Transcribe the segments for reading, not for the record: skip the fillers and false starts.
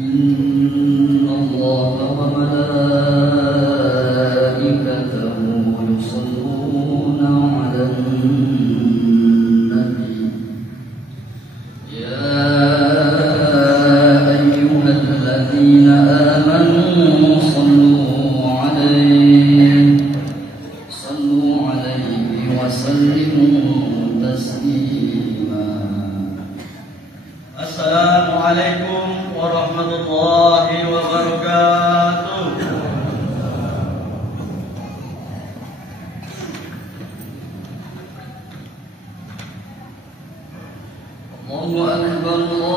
إن الله وملائكته يصلون على النبي يا أيها الذين آمنوا صلوا عليه وسلموا تسليما. السلام عليكم ورحمة الله وبركاته. الله أكبر الله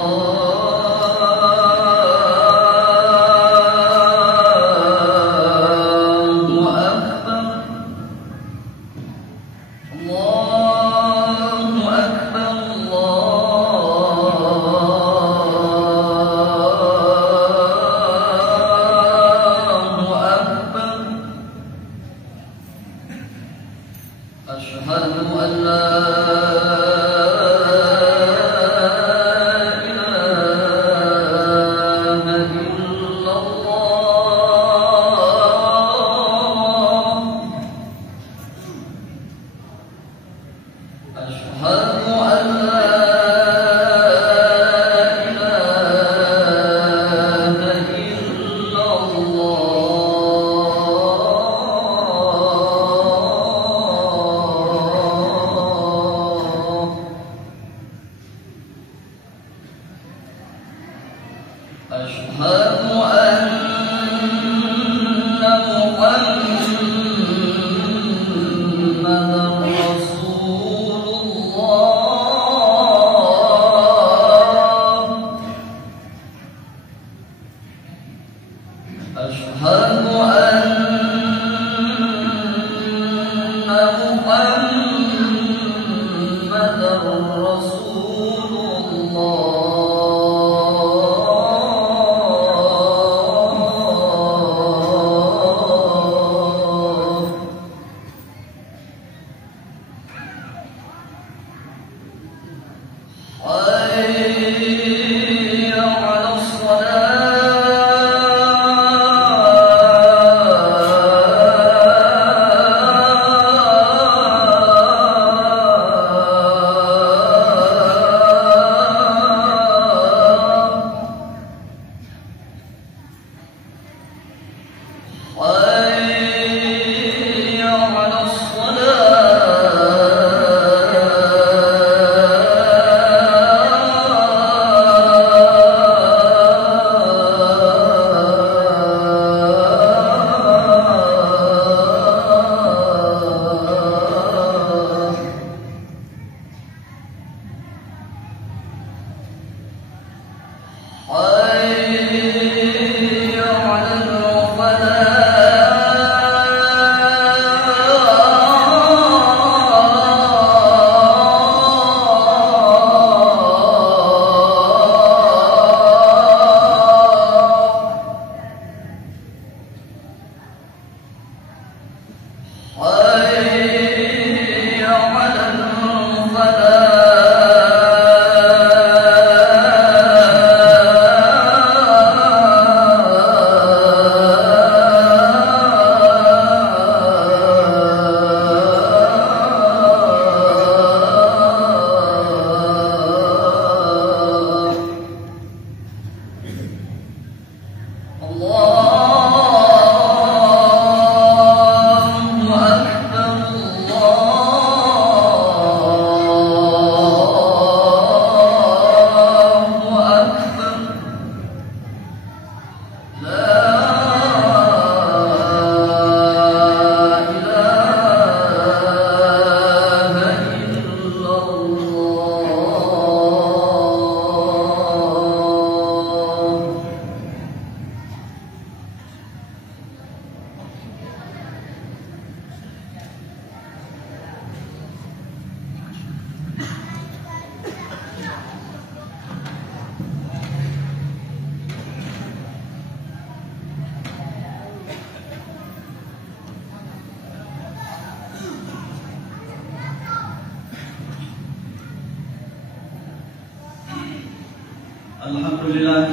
Alhamdulillah,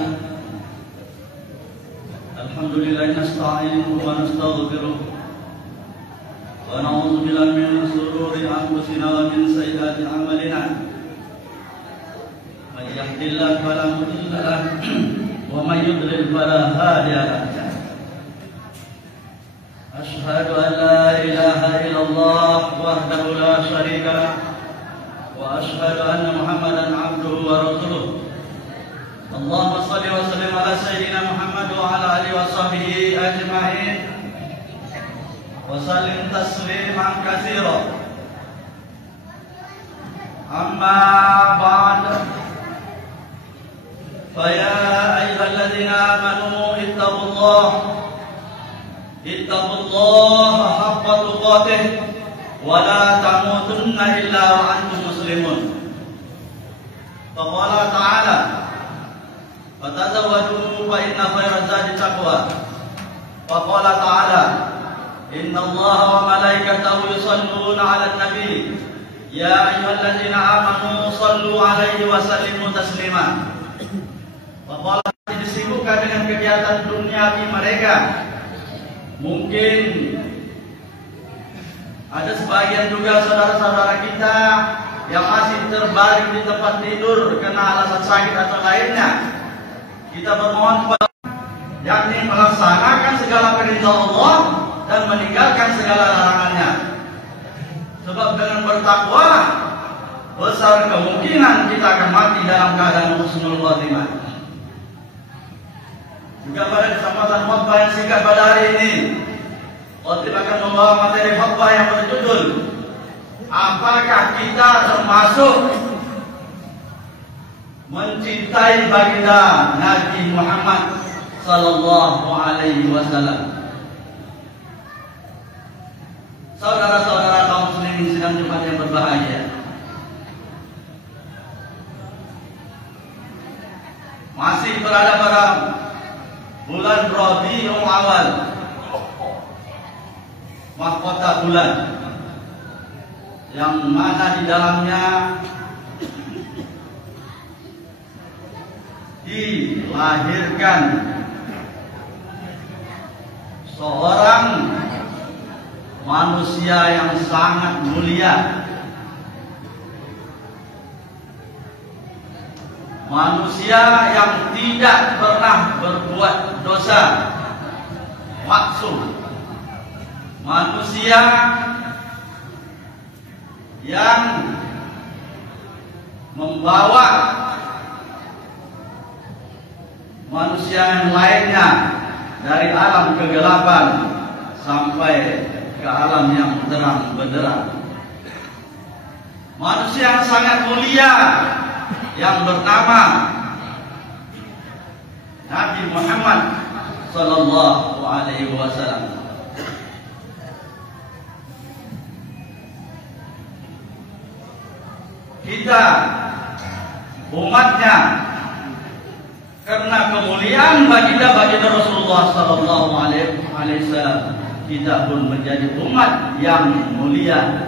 Alhamdulillah nasta'inuhu wa nastaghfiruh wa na'udzu billahi min shururi anfusina wa min sayyiati a'malina. May yahdihillahu fala mudilla lahu wa may yudlil fala hadiya lahu. Asyhadu an la ilaha illallah wahdahu la syarika lahu wa asyhadu anna Muhammadan 'abduhu wa rasuluh. Allahumma shalli wa sallim ala sayyidina Muhammad wa ala alihi wa sahbihi ajma'in wa sallim tasliman katsira. Amma ba'd, fa ya ayyuhalladzina amanu ittaqullaha haqqa tuqatih wa la tamutunna illa wa antum muslimun. Faqala ta'ala fatazawwadu fa inna khairaz zadi taqwa. Wa qala ta'ala innallaha wa malaikatahu yusholluna 'alan nabi ya ayyuhalladzina amanu shallu 'alaihi wa sallimu taslima. Wa qala disibukkan dengan kegiatan duniawi mereka. Mungkin ada sebagian juga saudara-saudara kita yang masih terbaring di tempat tidur karena alasan sakit atau lainnya. Kita bermohon kepada yakni melaksanakan segala perintah Allah dan meninggalkan segala larangannya. Sebab dengan bertakwa besar kemungkinan kita akan mati dalam keadaan husnul khatimah. Juga pada kesempatan khutbah yang singkat pada hari ini, khotib akan membawa materi khutbah yang berjudul apakah kita termasuk mencintai baginda Nabi Muhammad sallallahu alaihi wasallam. Saudara-saudara kaum muslimin sedang jemaat yang berbahagia, masih berada pada bulan Rabiul Awal, mahkota bulan yang mana di dalamnya dilahirkan seorang manusia yang sangat mulia, manusia yang tidak pernah berbuat dosa maksum, manusia yang membawa manusia yang lainnya dari alam kegelapan sampai ke alam yang terang benderang. Manusia yang sangat mulia yang bernama Nabi Muhammad sallallahu alaihi wasallam. Kita umatnya, karena kemuliaan baginda Rasulullah sallallahu alaihi wasallam, kita pun menjadi umat yang mulia,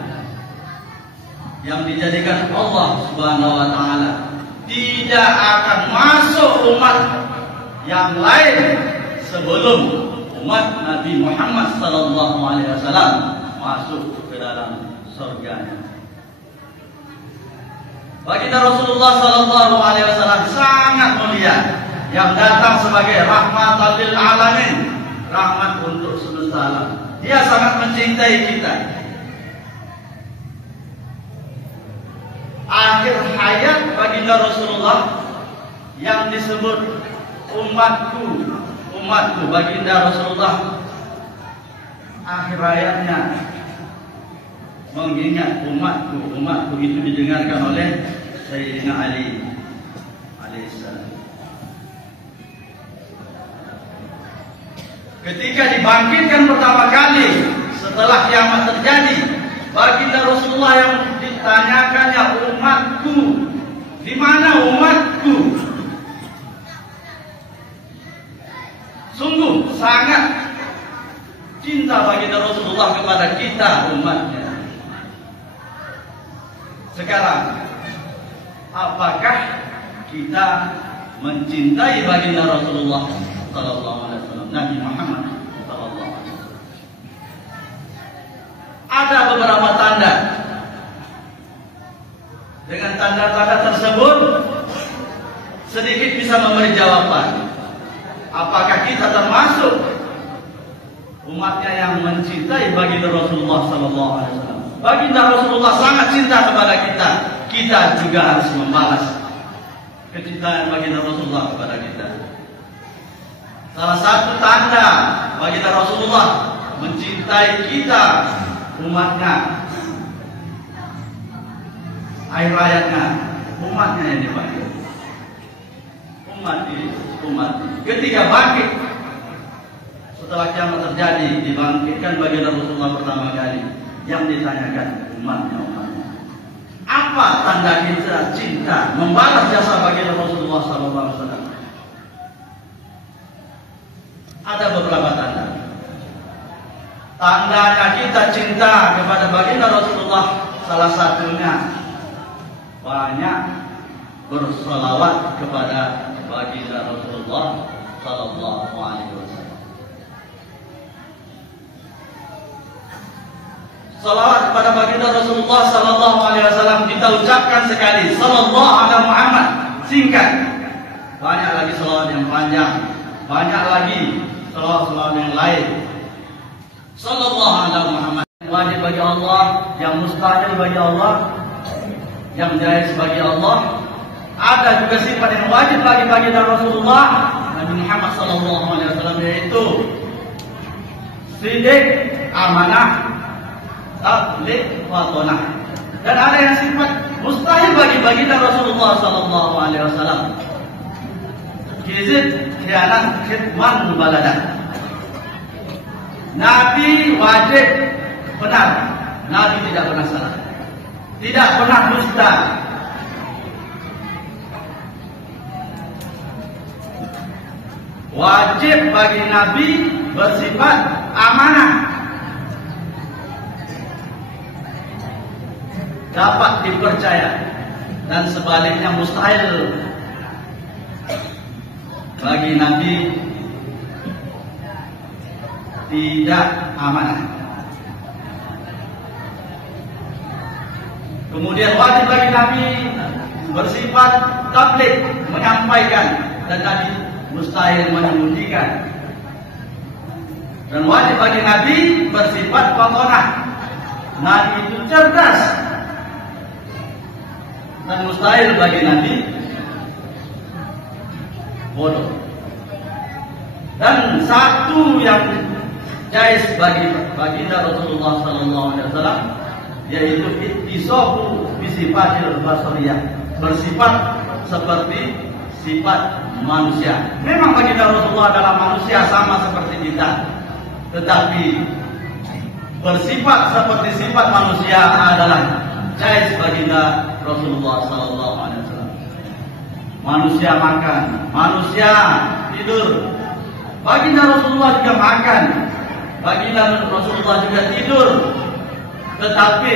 yang dijadikan Allah Subhanahu wa taala. Tidak akan masuk umat yang lain sebelum umat Nabi Muhammad sallallahu alaihi wasallam masuk ke dalam surga. Baginda Rasulullah sallallahu alaihi wasallam sangat mulia, yang datang sebagai rahmatan lil alamin, rahmat untuk semesta alam. Dia sangat mencintai kita. Akhir hayat baginda Rasulullah yang disebut umatku, baginda Rasulullah akhir hayatnya mengingat umatku itu didengarkan oleh Sayyidina Ali alaihissalam. Ketika dibangkitkan pertama kali setelah kiamat terjadi, baginda Rasulullah yang ditanyakannya umatku, di mana umatku? Sungguh sangat cinta baginda Rasulullah kepada kita umatnya. Sekarang, apakah kita mencintai baginda Rasulullah sallallahu alaihi wasallam, Nabi Muhammad sallallahu alaihi wasallam. Ada beberapa tanda. Dengan tanda-tanda tersebut sedikit bisa memberi jawaban. Apakah kita termasuk umatnya yang mencintai baginda Rasulullah sallallahu alaihi wasallam? Baginda Rasulullah sangat cinta kepada kita. Kita juga harus membalas kecintaan baginda Rasulullah kepada kita. Salah satu tanda baginda Rasulullah mencintai kita, umatnya, akhir ayatnya, umatnya yang dipanggil. Umat. Ketika bangkit setelah kiamat terjadi, dibangkitkan baginda Rasulullah pertama kali, yang ditanyakan umatnya. Apa tanda kita cinta membalas jasa baginda Rasulullah SAW? Ada beberapa tanda. Tandanya kita cinta kepada baginda Rasulullah, salah satunya banyak berselawat kepada baginda Rasulullah sallallahu alaihi wasallam. Salawat kepada baginda Rasulullah sallallahu alaihi wasallam kita ucapkan sekali, sallallahu ala Muhammad, singkat. Banyak lagi salawat yang panjang, banyak lagi salawat yang lain. Sallallahu ala Muhammad wajib bagi Allah, yang mustahil bagi Allah, yang jaiz bagi Allah. Ada juga sifat yang wajib bagi baginda Rasulullah Nabi Muhammad sallallahu alaihi wasallam, yaitu sidik, amanah, tabligh, wa qanah. Dan ada yang sifat mustahil bagi baginda Rasulullah sallallahu alaihi wasallam, kizib, khianat, khidman, mubaladah. Nabi wajib benar, Nabi tidak pernah salah, tidak pernah dusta. Wajib bagi Nabi bersifat amanah, dapat dipercaya, dan sebaliknya mustahil bagi Nabi tidak amanah. Kemudian wajib bagi Nabi bersifat tabligh, menyampaikan, dan Nabi mustahil menyembunyikan. Dan wajib bagi Nabi bersifat qanah, Nabi itu cerdas, dan mustahil bagi Nabi bodoh. Dan satu yang jais bagi baginda Rasulullah sallallahu alaihi wasallam, yaitu ittisafu bi sifatil basariyah, bersifat seperti sifat manusia. Memang baginda Rasulullah adalah manusia sama seperti kita, tetapi bersifat seperti sifat manusia adalah jais baginda Rasulullah sallallahu alaihi wasallam. Manusia makan, manusia tidur. Baginda Rasulullah juga makan, baginda Rasulullah juga tidur. Tetapi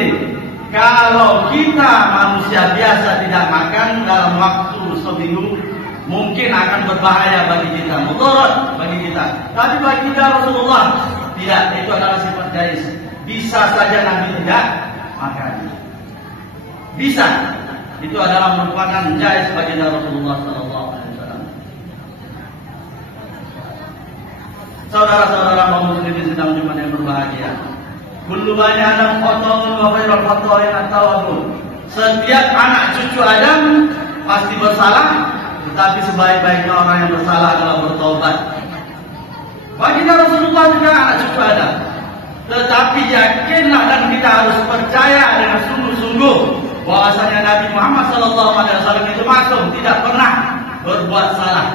kalau kita manusia biasa tidak makan dalam waktu seminggu, mungkin akan berbahaya bagi kita, mudarat bagi kita. Tapi baginda Rasulullah tidak, itu adalah sifat jais. Bisa saja Nabi tidak makan, bisa. Itu adalah merupakan jais baginda Rasulullah sallallahu alaihi wasallam. Saudara-saudara kaum muslimin sedang jemaah yang berbahagia. Kullu bani Adam khata'un wa khairul khata'in at-tawwabun. Setiap anak cucu Adam pasti bersalah, tetapi sebaik-baiknya orang yang bersalah adalah bertobat. Baginda Rasulullah juga anak cucu Adam. Tetapi yakinlah dan kita harus percaya dengan sungguh-sungguh bahwasanya Nabi Muhammad SAW itu maksum, tidak pernah berbuat salah.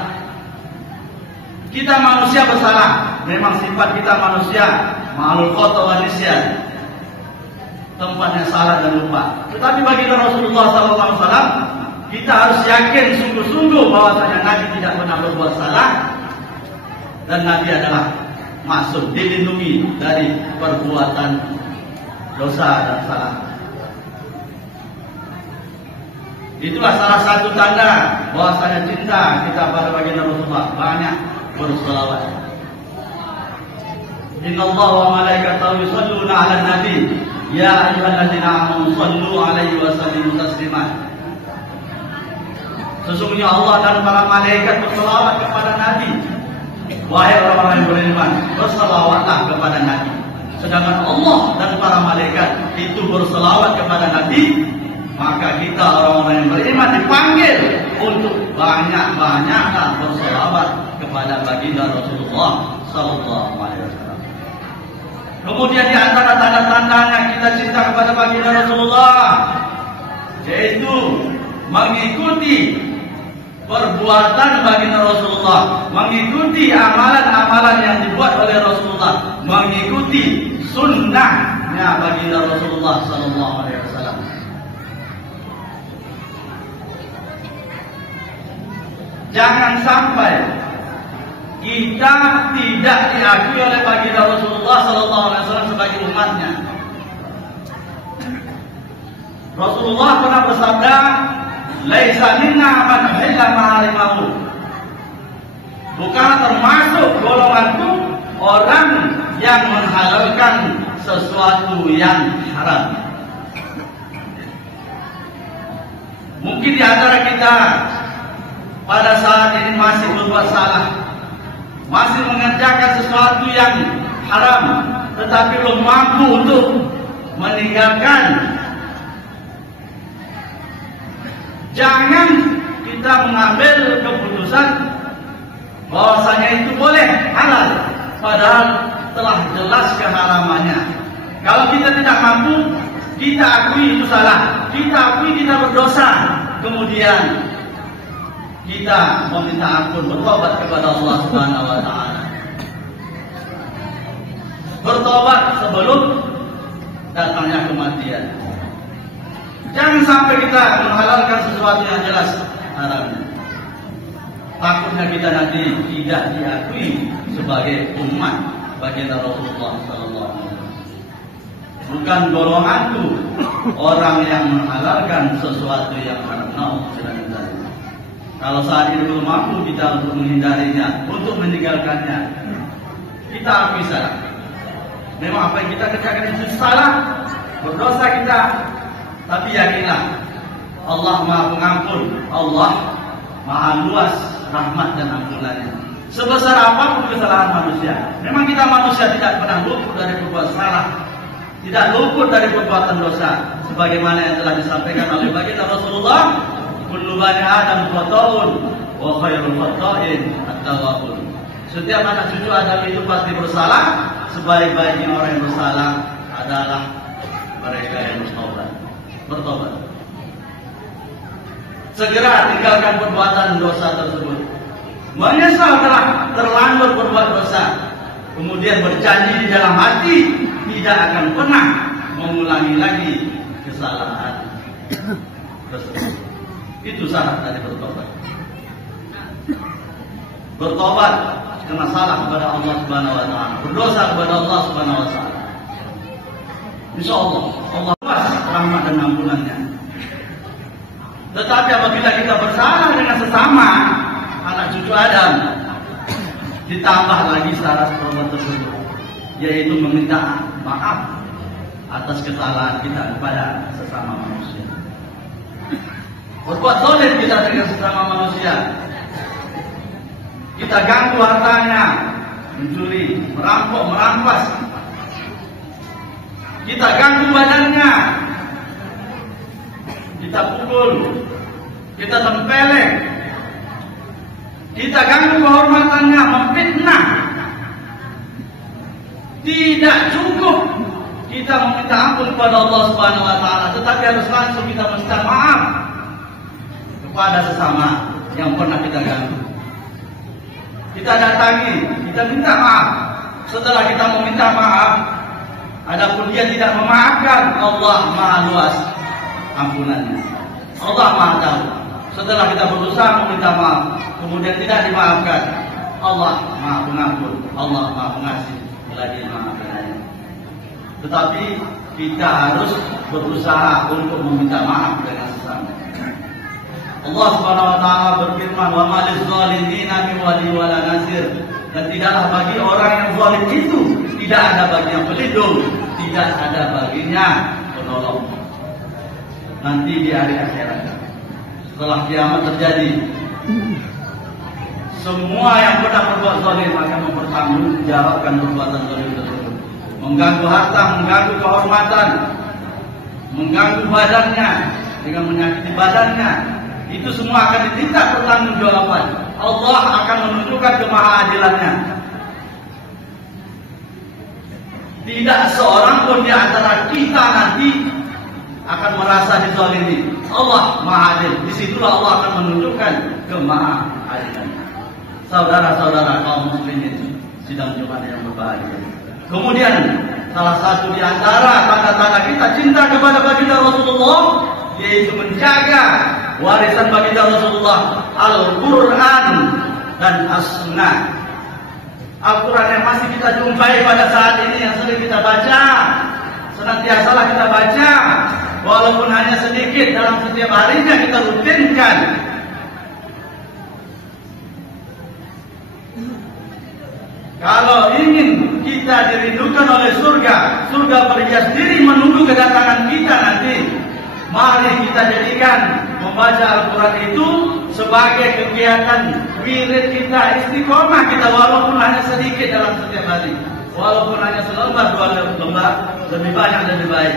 Kita manusia bersalah, memang sifat kita manusia, ma'alul khata wa nisyan, tempatnya salah dan lupa. Tetapi baginda Rasulullah SAW, kita harus yakin sungguh-sungguh bahwasanya Nabi tidak pernah berbuat salah, dan Nabi adalah maksum, dilindungi dari perbuatan dosa dan salah. Itulah salah satu tanda bahwasanya cinta kita pada baginda Rasulullah. Banyak berselawat. Inna Allah wa malaikatahu yusholluna 'alan nabi ya ayyuhalladzina amanu shollu 'alaihi wa sallimu taslima. Sesungguhnya Allah dan para malaikat berselawat kepada Nabi. Wahai orang-orang yang beriman, berselawatlah kepada Nabi. Sedangkan Allah dan para malaikat itu berselawat kepada Nabi, maka kita orang-orang yang beriman dipanggil untuk banyak-banyaklah berselawat kepada baginda Rasulullah sallallahu alaihi wasallam. Kemudian di antara tanda-tandanya kita cinta kepada baginda Rasulullah, yaitu mengikuti perbuatan baginda Rasulullah, mengikuti amalan-amalan yang dibuat oleh Rasulullah, mengikuti sunnahnya baginda Rasulullah sallallahu alaihi wasallam. Jangan sampai kita tidak diakui oleh baginda Rasulullah sallallahu alaihi wasallam sebagai umatnya. Rasulullah pernah bersabda, "Laisa minna man hilla maharimahu." Bukan termasuk golonganku orang yang menghalalkan sesuatu yang haram. Mungkin di antara kita pada saat ini masih berbuat salah, masih mengerjakan sesuatu yang haram, tetapi belum mampu untuk meninggalkan. Jangan kita mengambil keputusan bahwasanya itu boleh halal, padahal telah jelas keharamannya. Kalau kita tidak mampu, kita akui itu salah, kita akui kita berdosa, kemudian kita meminta ampun, bertobat kepada Allah Subhanahu wa taala. Bertobat sebelum datangnya kematian. Jangan sampai kita menghalalkan sesuatu yang jelas haramnya. Takutnya kita nanti tidak diakui sebagai umat baginda Rasulullah sallallahu alaihi wasallam. Bukan golonganku orang yang menghalalkan sesuatu yang haram. Kalau saat ini belum mampu kita untuk menghindarinya, untuk meninggalkannya, kita akui salah. Memang apa yang kita kerjakan itu salah, berdosa kita, tapi yakinlah Allah Maha Pengampun, Allah Maha luas rahmat dan ampunannya. Sebesar apapun kesalahan manusia, memang kita manusia tidak pernah luput dari berbuat salah, tidak luput dari perbuatan dosa, sebagaimana yang telah disampaikan oleh baginda Rasulullah, kullu bani Adam khata'un wa khairul khata'in at-tawwabun. Setiap anak cucu Adam itu pasti bersalah, sebaik-baiknya orang yang bersalah adalah mereka yang bertobat. Segera tinggalkan perbuatan dosa tersebut. Menyesal telah terlanjur berbuat dosa, kemudian berjanji di dalam hati tidak akan pernah mengulangi lagi kesalahan tersebut. Itu syarat dari bertobat. Bertobat karena salah kepada Allah Subhanahu wa taala, berdosa kepada Allah Subhanahu wa taala. Insyaallah Allah luas rahmat dan ampunannya. Tetapi apabila kita bersalah dengan sesama anak cucu Adam, ditambah lagi syarat bertobat tersebut, yaitu meminta maaf atas kesalahan kita kepada sesama manusia. Berbuat zalim kita dengan sesama manusia, kita ganggu hartanya, mencuri, merampok, merampas, kita ganggu badannya, kita pukul, kita tempeleng, kita ganggu kehormatannya, memfitnah. Tidak cukup kita meminta ampun kepada Allah Subhanahu wa taala, tetapi harus langsung kita minta maaf kepada sesama yang pernah kita ganggu. Kita datangi, kita minta maaf. Setelah kita meminta maaf, adapun dia tidak memaafkan, Allah Maha luas ampunannya, Allah Maha tahu. Setelah kita berusaha meminta maaf, kemudian tidak dimaafkan, Allah Maha Pengampun, Allah Maha Pengasih, lagi Maha Penyayang. Tetapi kita harus berusaha untuk meminta maaf dengan sesama. Allah Subhanahu wa taala berfirman, "Wa ma liz-zalimina min wali wala nasir." Dan tidaklah bagi orang yang zalim itu tidak ada baginya pelindung, tidak ada baginya penolong. Nanti di hari akhirat, setelah kiamat terjadi, semua yang pernah berbuat zalim akan mempertanggungjawabkan perbuatan zalim tersebut. Mengganggu harta, mengganggu kehormatan, mengganggu badannya dengan menyakiti badannya, itu semua akan diminta pertanggungjawaban. Allah akan menunjukkan kemahaadilannya. Tidak seorang pun di antara kita nanti akan merasa dizalimi. Allah Maha Adil. Disitulah Allah akan menunjukkan kemahaadilannya. Saudara-saudara kaum muslimin sidang Jumat yang berbahagia. Kemudian salah satu di antara tanda-tanda kita cinta kepada baginda Rasulullah yaitu menjaga warisan baginda Rasulullah, Al-Quran dan As-Sunnah. Al-Quran yang masih kita jumpai pada saat ini, yang sering kita baca, senantiasalah kita baca, walaupun hanya sedikit dalam setiap harinya kita rutinkan. Kalau ingin kita dirindukan oleh surga, surga berhias diri menunggu kedatangan kita nanti. Mari kita jadikan membaca Al-Quran itu sebagai kegiatan wirid kita, istiqomah kita, walaupun hanya sedikit dalam setiap hari, walaupun hanya selembar dua lembar, lebih banyak lebih baik.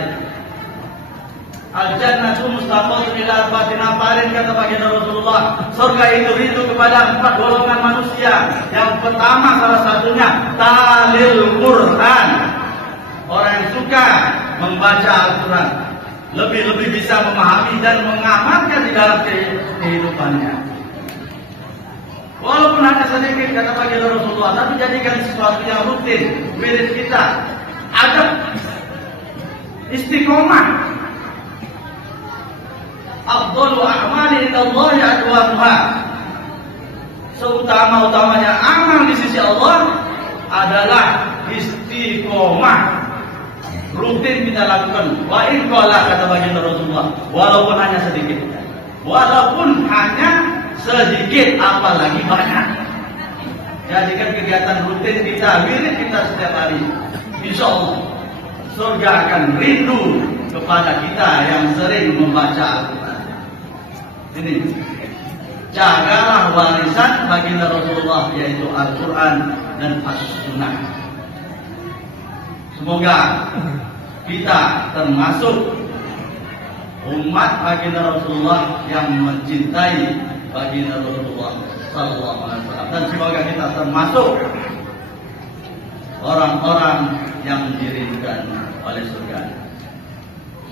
Al-Jannatu mustaqarrun ila arba'ati nafarin, kata baginda Rasulullah. Surga itu rindu kepada 4 golongan manusia. Yang pertama salah satunya talil Quran, orang yang suka membaca Al-Quran, lebih bisa memahami dan mengamalkan di dalam kehidupannya. Walaupun hanya sedikit, kata baginda Rasulullah, tapi jadikan sesuatu yang rutin, wirid kita, adab, istiqomah. Afdhalu a'mali indallahi adwamuha. Seutama-utamanya amal di sisi Allah adalah istiqomah. Rutin kita lakukan. Wa in qala, kata baginda Rasulullah, walaupun hanya sedikit. Walaupun hanya sedikit, apalagi banyak. Jadikan kegiatan rutin kita, wirid kita setiap hari. Insya Allah surga akan rindu kepada kita yang sering membaca Al-Quran. Ini, jagalah warisan baginda Rasulullah, yaitu Al-Quran dan As-Sunnah. Semoga kita termasuk umat baginda Rasulullah yang mencintai baginda Rasulullah sallallahu alaihi wasallam, dan semoga kita termasuk orang-orang yang dirindukan oleh surga.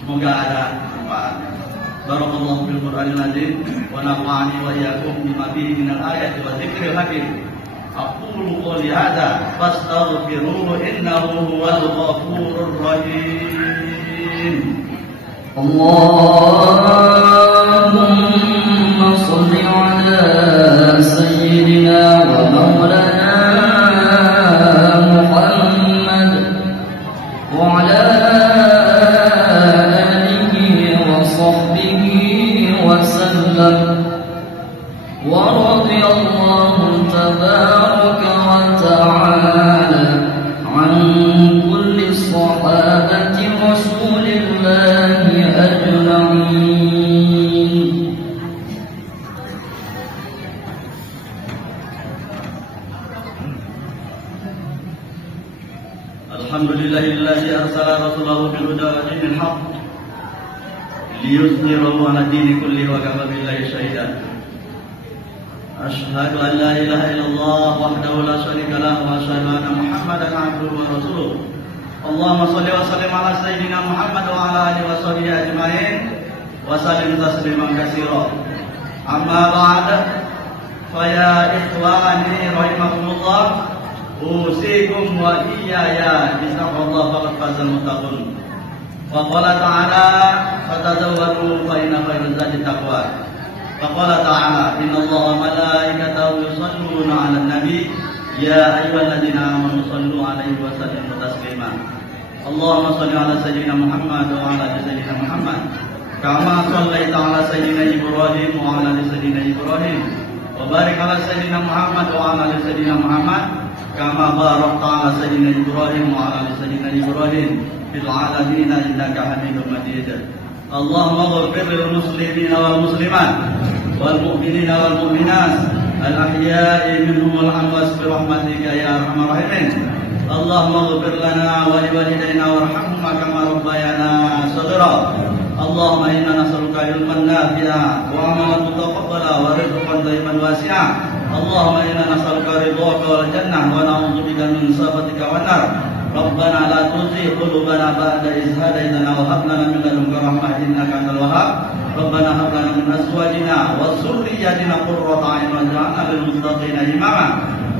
Semoga ada manfaatnya. Barakallahu fil Qur'anil azim wa nafa'ani wa iyyakum bima fihi minal ayati wa dzikril hakim. Aqulu qouli hadza fastaghfiruhu innahu huwal ghafurur rahim. Allahumma shalli ala sayyidina wa maulana Muhammad wa ala alihi wa sahbihi wa sallam. Wa radiyallahu tabaraka wa ta'ala an kulli sahabati rasulillahi ajma'in. Alhamdulillahilladzi arsala rasulahu bil huda wa dinil haqq liyuzhirahu 'ala dini kullihi wa kafa billahi shahidan. Asyhadu an la ilaha illallah wahdahu la syarika lahu wa asyhadu anna Muhammadan 'abduhu wa rasuluh. Allahumma shalli wa sallim ala sayyidina Muhammad wa ala alihi wa sahbihi ajma'in wa sallim tasliman katsira. Amma ba'd, fa ya ikhwani rahimakumullah, usikum wa iyaya bismillah faqad fazal muttaqun. Wa qala ta'ala fatazawwadu fa inna khairaz zadi taqwa. Wa qala ta'ala innallaha wa malaikatahu yusholluna 'alan nabi ya ayyuhalladzina amanu shallu 'alaihi wa sallimu taslima. Allahumma shalli 'ala sayyidina Muhammad wa 'ala ali sayyidina Muhammad kama shallaita ala sayyidina Ibrahim wa ala ali sayyidina Ibrahim wa barik ala sayyidina Muhammad wa ala ali sayyidina Muhammad kama barakta ala sayyidina Ibrahim wa ala ali sayyidina Ibrahim fil alamin innaka Hamidum Majid. Allahumma ighfir lil muslimina wal muslimat wal mu'minina wal mu'minat al ahya'i minhum wal amwat bi rahmatika ya arhamar rahimin. Allahumma ighfir lana wa liwalidayna warhamhuma kama rabbayana shaghira. Allahumma inna nas'aluka ilman nafi'a wa amalan mutaqabbala wa rizqan thayyiban wasi'a. Allahumma inna nas'aluka ridhaka wal jannah wa na'udzubika min sakhatika wan nar. Rabbana la tuzigh qulubana ba'da idh hadaytana wa hab lana min ladunka rahmah innaka antal wahhab. Rabbana hab lana min azwajina wa dhurriyyatina qurrata a'yun waj'alna lil muttaqina imama.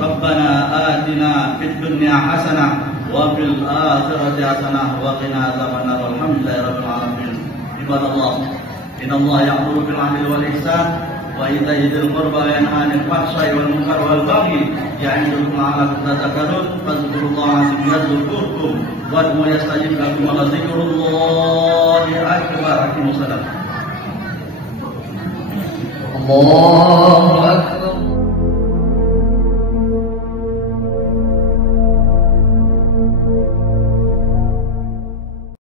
Rabbana atina fid dunya hasanah wa fil akhirati hasanah wa qina adzabannar. Alhamdulillahi rabbil alamin. Ibadallah, innallaha ya'muru bil 'adli wal ihsan wa ita'i dzil qurba wa yanha 'anil fahsya'i wal munkar wal baghi ya'idukum la'allakum tadhakkarun. Fadhkurullaha yadhkurkum wad'uuhu yastajib lakum wa dzikrullahi akbar. Allahu akbar.